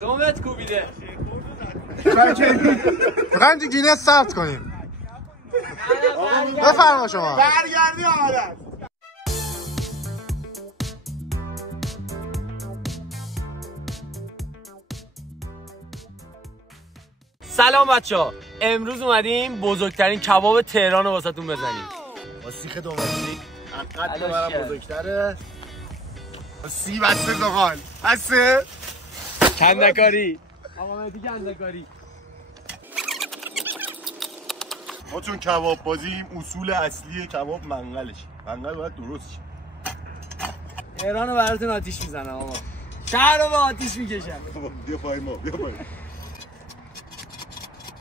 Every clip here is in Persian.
دومت کوبیده. میخوایم تو گینس ثبت کنیم. بفرما شما. برگردی آمده. سلام بچه‌ها. امروز اومدیم بزرگترین کباب تهران رو واسهتون بزنیم. با سیخ دومتری. حقیقت ببرم بزرگتره. با سی بسته زغال. بسته؟ کندکاری. آقا مهدی کندکاری. ما چون کباب بازیم اصول اصلی کباب منقلش. منقل باید درست شه. تهران رو براتون آتیش میزنم آقا. شهر رو با آتیش میکشم. بیا پای ما، بیا پای ما.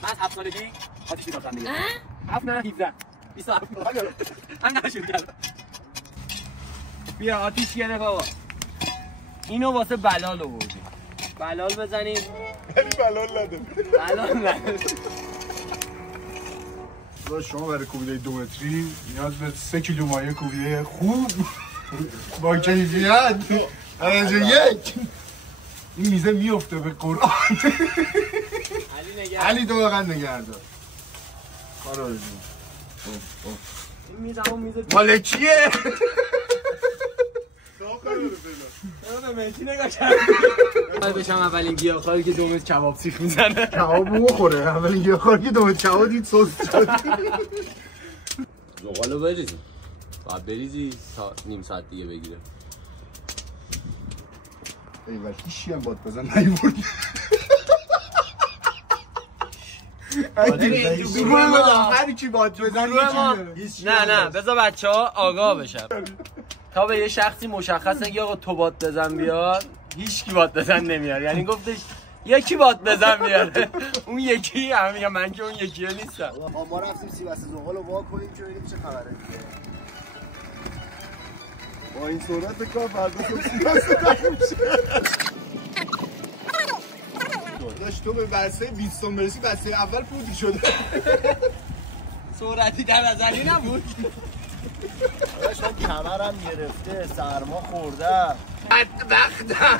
من 7 سالگی آتیش می‌کشم دیگه. 7 نه 17. 27. هم نشد کردم. بیا آتیش گرفت بابا. اینو واسه بلال آوردیم. بلال بزنیم. یعنی بلال نده. بلال نده. شما برای کوبیده 2 متری نیاز به 3 کیلو مایع کوبیده خوب با کیفیت درجه 1. این میزه میفته به قرآن. علی دو واقعا نگهدار کارو بزنیم. این میز همون میز مال کیه؟ به مهدی نگاه کرد. باید بشم اولین گیاهخواری که 2 متر کباب سیخ میزنه. کباب بخوره. اولین گیاهخواری که 2 متر کباب دید سس شد. زغالو بریزی. باید بریزی تا نیم ساعت دیگه بگیره. ایول هیچی هم باد بزن نیوردی. هر کی باد بزن نه بذار بچه‌ها آگاه بشن. تا به یه شخصی مشخص نگی آقا تو باد بزن بیار، هیچ کی باد بزن نمیار. یعنی گفتش یکی باد بزن میاره. اون یکی هم میگم من که اون یکیه نیستم. ما رفتیم سی بسته زغالو وا کنیم که ببینیم چه خبره دیگه. با این سرعت کار فردا صبح سی بسته تموم شه. داشت تو به بسته 20 برسی بسته اول پودی شده. سرعتی در نظری نبود. داشت من کمرم گرفته سرما خوردم. بدبختم.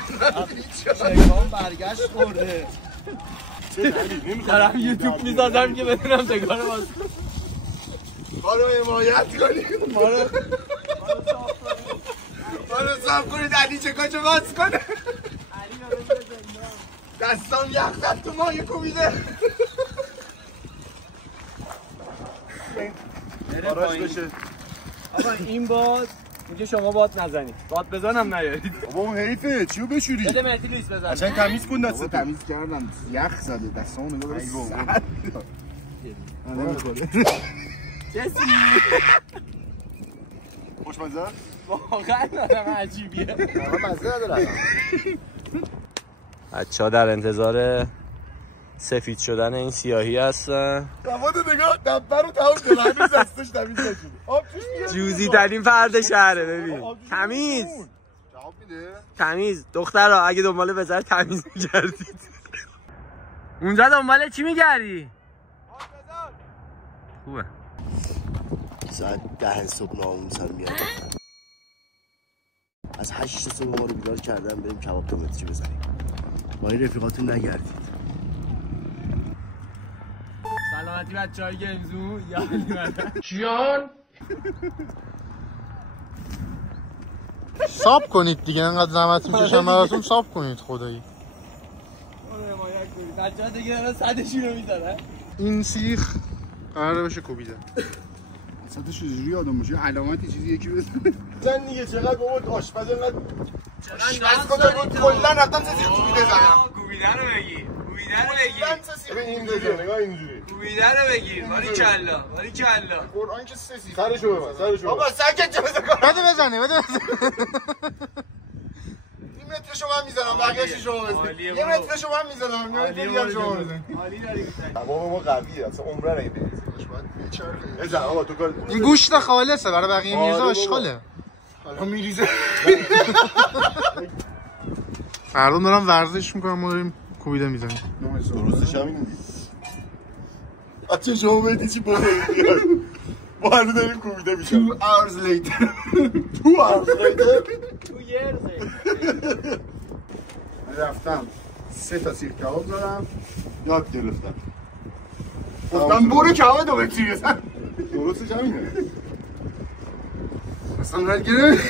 شیطان برگشت خورده. دارم یوتیوب میذارم که بدونم دگار باز کنم. ما رو حمایت کنید. ما رو صاف کنید. علی چکاچو باز کنه. دستان یخ زد تو مایه کوبیده. آراش بشه. آقا این باز میگه شما باد نزنید. باد بزنم نیارید. بابا اون حیفه چیو بشوری؟ بده مهدی لیست بزن. قشنگ تمیز کن دستت. تمیز کردم. یخ زده دستامو نگاه بره سرد. چسی؟ خوشمزه؟ واقعا آدم عجیبیه. واقعا مزه نداره. بچه‌ها در انتظار سفید شدن این سیاهی هستن. مواد نگاه دبر رو تمام کنه. هنوز دستش تمیز نشده. آب توش میاد. جوزی ترین فرد شهره ببین. تمیز. جواب میده؟ تمیز. دخترها اگه دنبال پسر تمیز می‌گردید. اونجا دنبال چی می‌گردی؟ خوبه. ساعت 10 صبح ناموسن میاد. از 8 صبح ما رو بیدار کردن بریم کباب 2 متری بزنیم. با این رفیقاتون نگردید. سلامتی بچه‌های گیمزو یا جان ساب کنید دیگه. انقدر زحمت میکشم براتون ساب کنید خدایی. بچه‌ها دیگه دارن صدشون رو میزنن. این سیخ قراره بشه کوبیده. صدش چجوری یادم باشه؟ علامتی چیزی یکی بزنه. زن دیگه چقدر بابا آشپز اینقدر آشپز کجا بود؟ کلا رفتم سه سیخ کوبیده زدم. کوبیده رو بگیر. کوبیده رو بگیر. اینجوری نگاه اینجوری. کوبیده رو بگیر. باریکلا. باریکلا. قرآن که سه سیخ. سرشو ببر. سرشو. بابا ساکت چه بزن. بده بزنه. این مترشو من میزنم بقیه‌اش شما بزنید. یه مترشو من میزنم. یه متر دیگه شما بزنید. عالی داری میزنی. بابا ما قویه اصلا عمره نمی‌بینید. بزن آقا تو کار. این گوشت خالصه برای بقیه میرزا اشغاله. حالا میریزه. فردا دارم ورزش میکنم ما داریم کوبیده میزنیم. درستش همین نیست. بچه شما بهتی چی بوده ما هنو داریم کوبیده میشم 2 hours later 2 hours later 2 years رفتم 3 تا سیخ کباب دارم. یاد گرفتم. گفتم برو کباب دومتری بزن. درستش همینه. اصلا رد گرفت.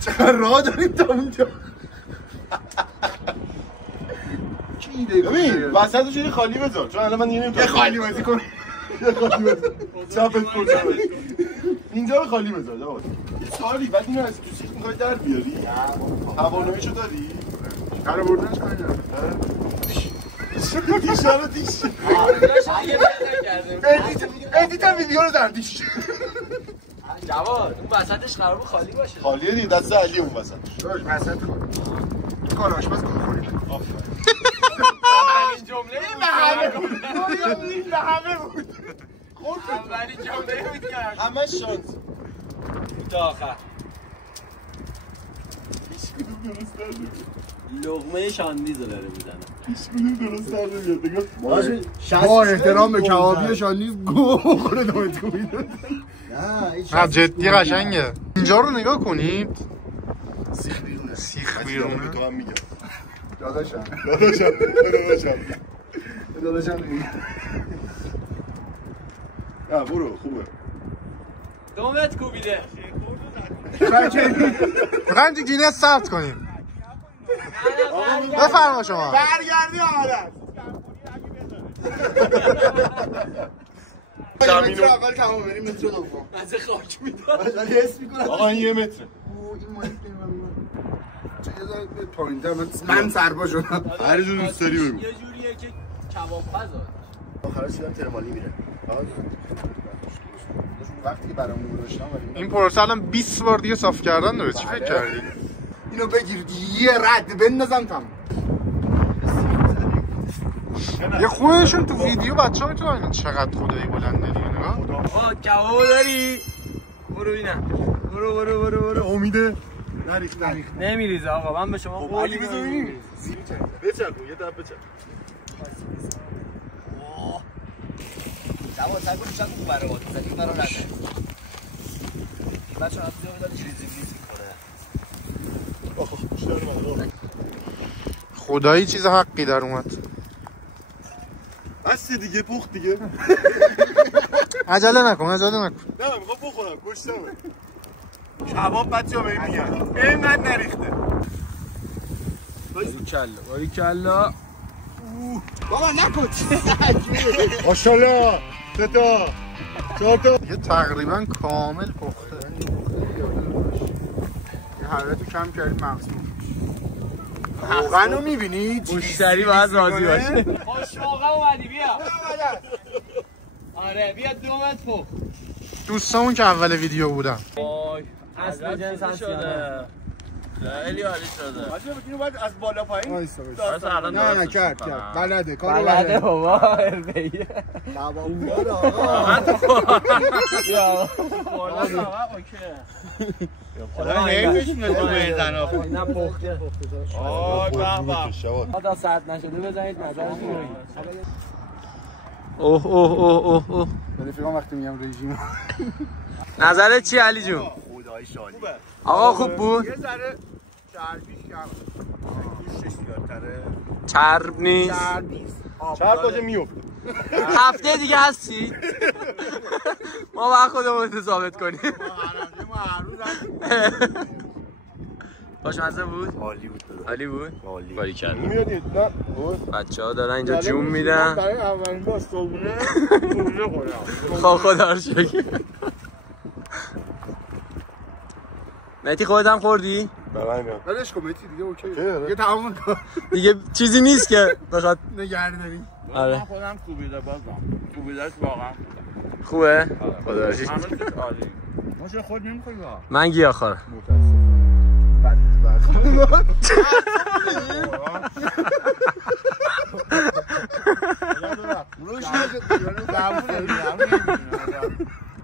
چقدر راه داریم تا اونجا. ببین وسطش یه خالی بذار چون الان من دیگه نمیتونم خالی بازی کنم. یه خالی بذار. چاپت کجا؟ اینجا رو خالی بذار. یه سوالی بعد اینو از تو سیخ می‌خوای در بیاری؟ تواناییشو داری؟ در آوردنش کاری نداره. دیش. ادیت ویدیو رو در دیش. جواد اون وسطش قرار بود خالی باشه. خالیه دیگه دست علی اون وسطش. داش وسط کار آشپز کار خالی. اولین جمله این به همه بود. اولین جمله بود کرد. همه شانس. تا آخر. هیچ کدوم درست نمیاد. لقمه شاندیز رو داره میزنه. هیچ کدوم درست نمیاد. با احترام به کبابی شاندیز گو خوره دامت کوبیده. نه جدی قشنگه. اینجا رو نگاه کنید. سیخ بیرونه. سیخ بیرونه. تو هم میگم. داداشم نه برو خوبه. دومت کوبیده. میخوایم تو گینس ثبت کنیم. بفرما شما. برگردی آمده. متر اول تمام بریم متر دوم. از خاک میداد. ولی حس میکنم آقا این 1 متره. این مایک چه یه ذره پایین‌تر من سربا شدم. هر جور دوست داری بگو. یه جوریه که کباب پزاد. آخرش دیدم ترمالی میره. وقتی که برامون گذاشتم این پروسه الان 20 بار دیگه صاف کردن داره. چی فکر کردی؟ اینو بگیر یه رد بندازم تمام. یه خودشون تو ویدیو بچه‌ها میتونن ببینن چقدر خدایی بلنده دیگه نگاه. آقا کبابو داری؟ برو ببینم. برو. امیده نریخت. نمیریزه آقا من به شما قول علی بذار ببینیم. بچرخون یه دفعه بچرخون. جواد سعی کن شب خوب برای وقت زدی برای نده بچه هم بزنید دادی ریزی کنه خدایی چیز حقی در اومد. بس دیگه پخت دیگه. عجله نکن. نه میخوام بخورم گوشتمه. کباب بچه‌ها بهم میگن اینقدر نریخته. باری کلا بابا نکن. ماشاءالله 3 تا 4 تا یه تقریبا کامل پخته. یه حرارتو کم کردیم مقصود. واقعا رو میبینید؟ مشتری باید راضی باشه. خوش موقع اومدی بیا. آره بیا دومت پخت. دوستامون که اول ویدیو بودن. وای اصل جنس شده. خیلی عالی شده. بچه‌ها اینو باید از بالا پایین. نه کرد بلده کارو بلده بلده. بابا حرفه‌ایه. کباب آقا. یا بالا اوکی. حیفش میاد تو بزنه. نه پخته. آه بابا. تا ساعت نشده بزنید نظرتون رو بگید. اوه رفیقام وقتی میگم رژیم نظرت چی علی جون؟ خدای شالی. آقا خوب بود؟ یه ذره چربیش کم. گوشتش زیادتره. چرب نیست. چرب کجا میفته؟ هفته دیگه هستی؟ ما باید خودمون ثابت کنیم. خوشمزه بود؟ عالی بود. عالی بود؟ عالی. باری کردم. میادید نه؟ بچه‌ها دارن اینجا جون میدن. برای اولین بار صبحونه خب خدا رو شکر. مهدی خودت هم خوردی؟ بله میام. ولش کن مهدی دیگه اوکی. دیگه تمام کن. دیگه چیزی نیست که بخواد نگهداری. آره. خودم کوبیده بازم کوبیدهش واقعا خوبه؟ خدا رو شکر. همه چیز عالی ما چه خود نمیخوری ها من گیاهخوارم.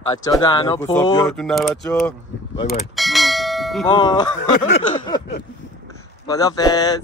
بچه‌ها دهنا پر. یادتون نره بچه‌ها. بای بای. خداحافظ.